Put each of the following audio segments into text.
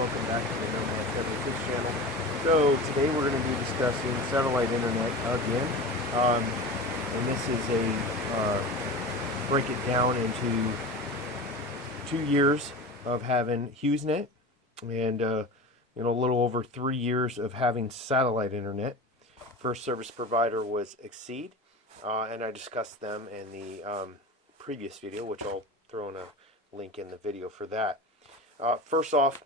welcome back to the Nomad 76 channel. So today we're going to be discussing satellite internet again. And this is break it down into 2 years of having HughesNet and a little over 3 years of having satellite internet. First service provider was Exceed, and I discussed them in the previous video, which I'll throw in a link in the video for that. First off,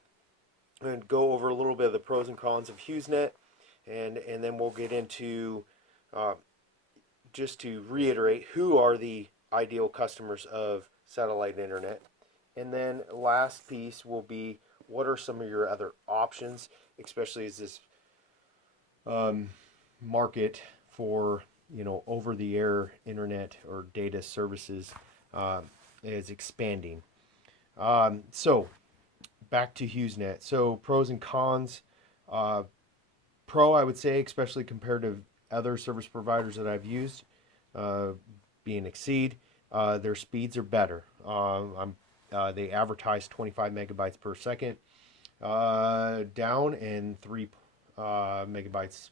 I'm going to go over a little bit of the pros and cons of HughesNet, and then we'll get into, just to reiterate, who are the ideal customers of satellite internet. And then last piece will be, what are some of your other options, especially as this market for over-the-air internet or data services is expanding. So back to HughesNet. So pros and cons. Pro, I would say, especially compared to other service providers that I've used, being Exceed, their speeds are better. They advertise 25 megabytes per second down and 3 megabytes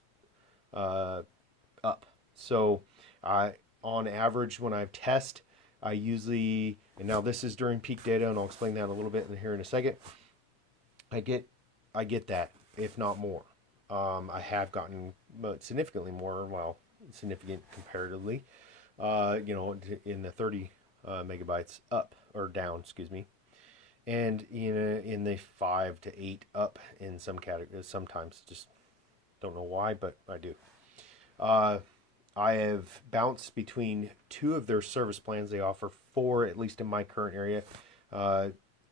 up. So on average, when I test, I usually, and now this is during peak data, and I'll explain that a little bit here in a second. I get that, if not more. I have gotten significantly more, well, significant comparatively, in the 30 megabytes up or down, excuse me, and in the 5 to 8 up in some categories. Sometimes, just don't know why, but I do. I have bounced between 2 of their service plans. They offer 4, at least in my current area.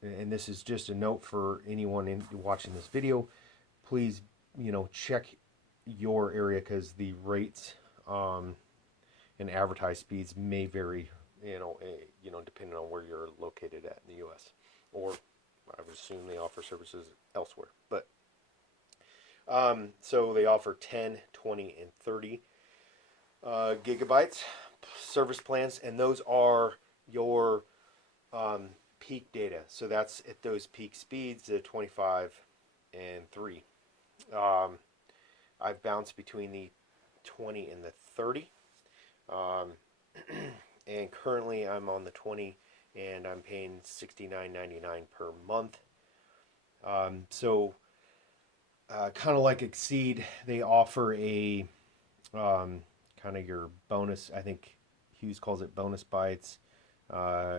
And this is just a note for anyone watching this video. Please, check your area, because the rates and advertised speeds may vary, depending on where you're located at in the U.S. Or I would assume they offer services elsewhere. But so they offer 10, 20, and 30 gigabytes service plans, and those are your peak data. So that's at those peak speeds, 25 and 3. I've bounced between the 20 and the 30, and currently I'm on the 20, and I'm paying $69.99 per month. So kind of like Exceed, they offer a kind of your bonus. I think Hughes calls it bonus bites.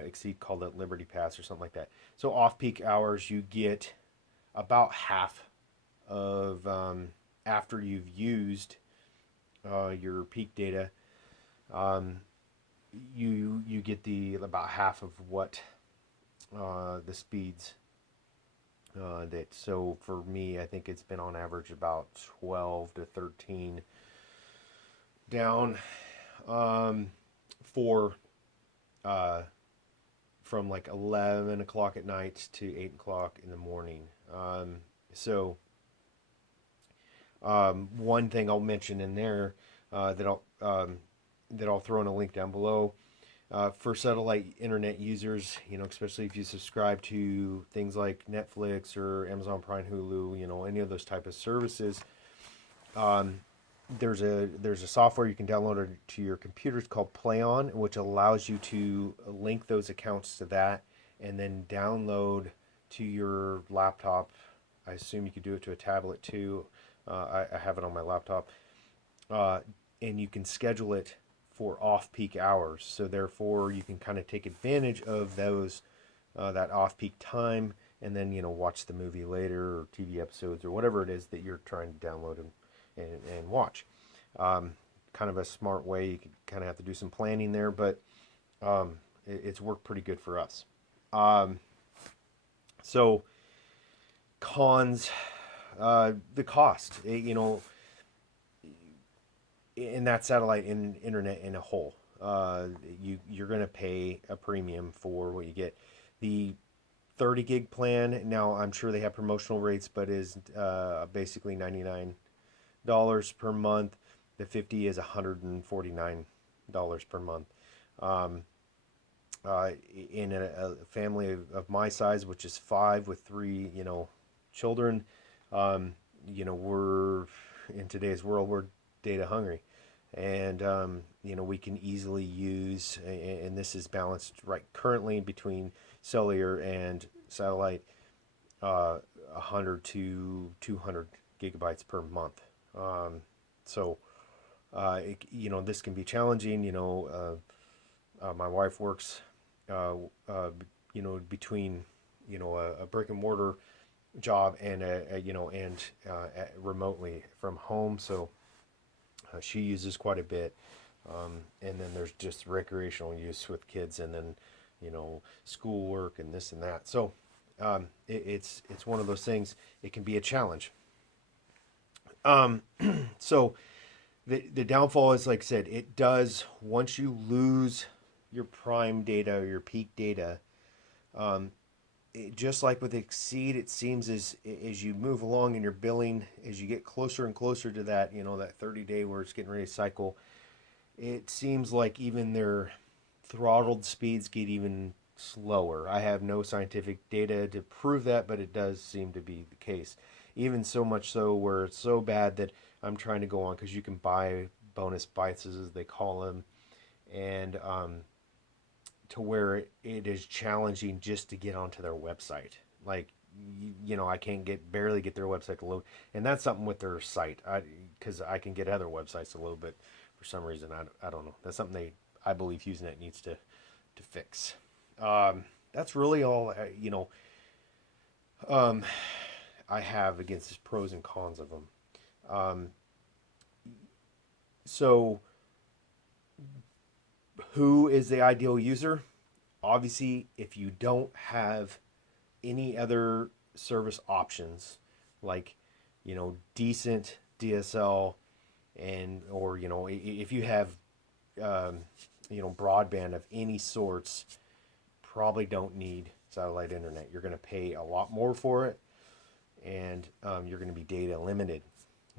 Exceed called it Liberty Pass or something like that. So off-peak hours, you get about half of, after you've used your peak data, you get about half of what the speeds so for me, I think it's been on average about 12 to 13 down for from like 11 o'clock at night to 8 o'clock in the morning. So one thing I'll mention in there that I'll throw in a link down below, for satellite internet users, especially if you subscribe to things like Netflix or Amazon Prime, Hulu, any of those type of services. There's a software you can download to your computer. It's called PlayOn, which allows you to link those accounts to that and then download to your laptop. I assume you could do it to a tablet too. I have it on my laptop. And you can schedule it for off-peak hours. So therefore, you can kind of take advantage of those that off-peak time, and then watch the movie later, or TV episodes, or whatever it is that you're trying to download and watch. Kind of a smart way. You could kind of have to do some planning there, but it's worked pretty good for us. So cons, the cost, in that satellite internet in a whole, you're going to pay a premium for what you get. The 30 gig plan, now I'm sure they have promotional rates, but is basically $99 per month. The 50 is $149 per month. In a family of my size, which is 5 with 3 children. We're in today's world, we're data hungry, and we can easily use, and this is balanced right currently between cellular and satellite, 100 to 200 gigabytes per month. So this can be challenging. My wife works, between, a brick and mortar job and remotely from home. So she uses quite a bit. And then there's just recreational use with kids, and then, schoolwork and this and that. So it's one of those things. It can be a challenge. So the downfall is, like I said, it does, once you lose your prime data or your peak data, just like with Exceed, it seems as you move along in your billing, as you get closer and closer to that, that 30-day where it's getting ready to cycle, it seems like even their throttled speeds get even slower. I have no scientific data to prove that, but it does seem to be the case. Even so much so where it's so bad that I'm trying to go on, because you can buy bonus bytes, as they call them, and to where it is challenging just to get onto their website. Like, I can't barely get their website to load, and that's something with their site. Because I can get other websites to load, but for some reason I don't know. That's something I believe HughesNet needs to fix. That's really all I have against this, pros and cons of them. So who is the ideal user? Obviously, if you don't have any other service options, like, decent DSL, or if you have broadband of any sorts, probably don't need satellite internet. You're going to pay a lot more for it, and you're going to be data limited,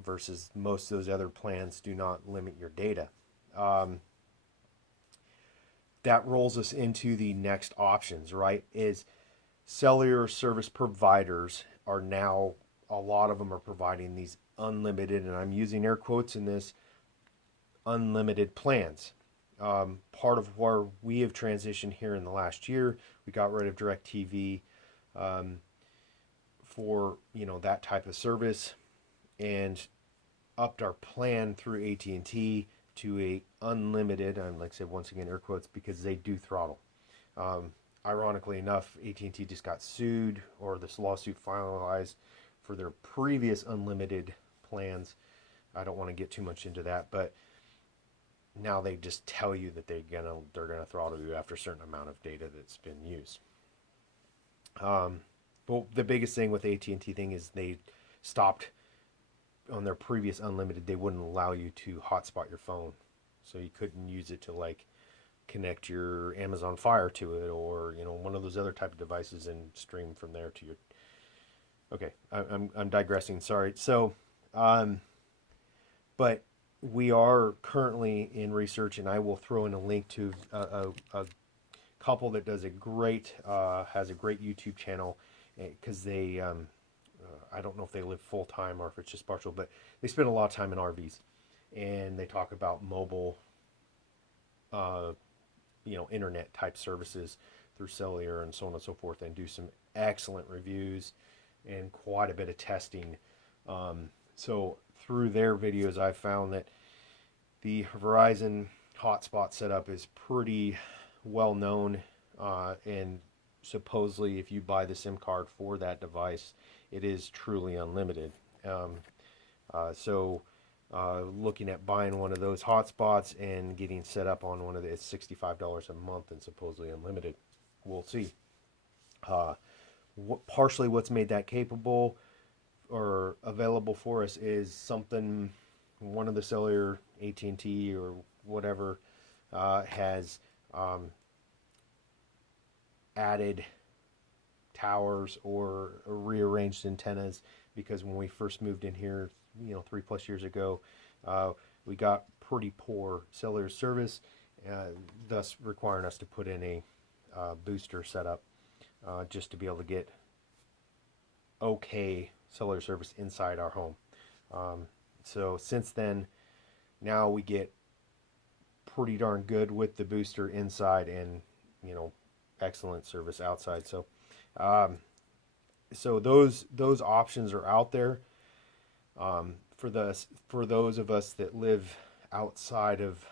versus most of those other plans do not limit your data. That rolls us into the next options, right? Is cellular service providers are now, a lot of them are providing these unlimited, and I'm using air quotes in this, unlimited plans. Part of where we have transitioned here in the last year, we got rid of DirecTV for that type of service, and upped our plan through AT&T to a unlimited. And like I said, once again, air quotes, because they do throttle. Ironically enough, AT&T just got sued, or this lawsuit finalized, for their previous unlimited plans. I don't want to get too much into that, but now they just tell you that they're gonna throttle you after a certain amount of data that's been used. But the biggest thing with AT&T thing is they stopped on their previous unlimited. They wouldn't allow you to hotspot your phone, so you couldn't use it to like connect your Amazon Fire to it, or one of those other type of devices, and stream from there to your. Okay, I'm digressing. Sorry. So, but we are currently in research, and I will throw in a link to a couple that does has a great YouTube channel, because they I don't know if they live full time or if it's just partial, but they spend a lot of time in RVs, and they talk about mobile internet type services through cellular and so on and so forth, and do some excellent reviews and quite a bit of testing. So through their videos, I found that the Verizon hotspot setup is pretty well known, and supposedly if you buy the SIM card for that device, it is truly unlimited. So looking at buying one of those hotspots and getting set up on one of it's $65 a month and supposedly unlimited. We'll see. Partially what's made that capable or available for us is something one of the cellular, AT&T or whatever, has added towers or rearranged antennas, because when we first moved in here 3+ years ago, we got pretty poor cellular service, thus requiring us to put in a booster setup, just to be able to get okay cellular service inside our home. So since then, now we get pretty darn good with the booster inside, and you know, excellent service outside. So um, so those options are out there, for those of us that live outside of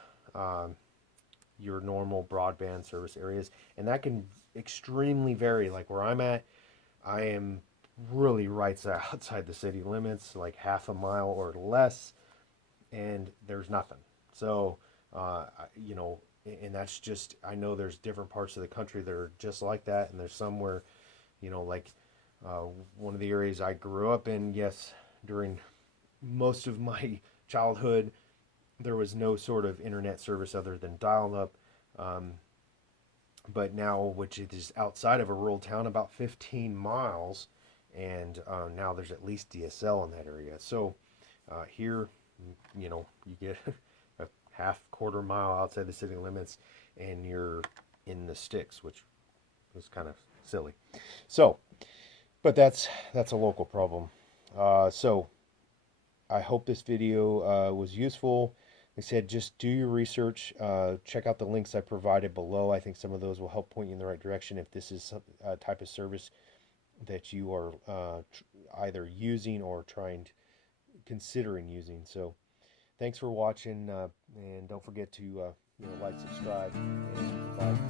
your normal broadband service areas, and that can extremely vary. Like where I'm at, I am really right outside the city limits, like half a mile or less, and there's nothing. So, you know, and that's just, I know there's different parts of the country that are just like that, and there's somewhere, you know, like uh, one of the areas I grew up in, yes, during most of my childhood, there was no sort of internet service other than dial up. Um, but now, which is outside of a rural town, about 15 miles, and now there's at least DSL in that area. So here, you know, you get a half quarter mile outside the city limits, and you're in the sticks, which is kind of silly. So, but that's a local problem. So I hope this video was useful. Like I said, just do your research. Check out the links I provided below. I think some of those will help point you in the right direction if this is some type of service that you are either using or considering using. So thanks for watching, and don't forget to like, subscribe, and bye.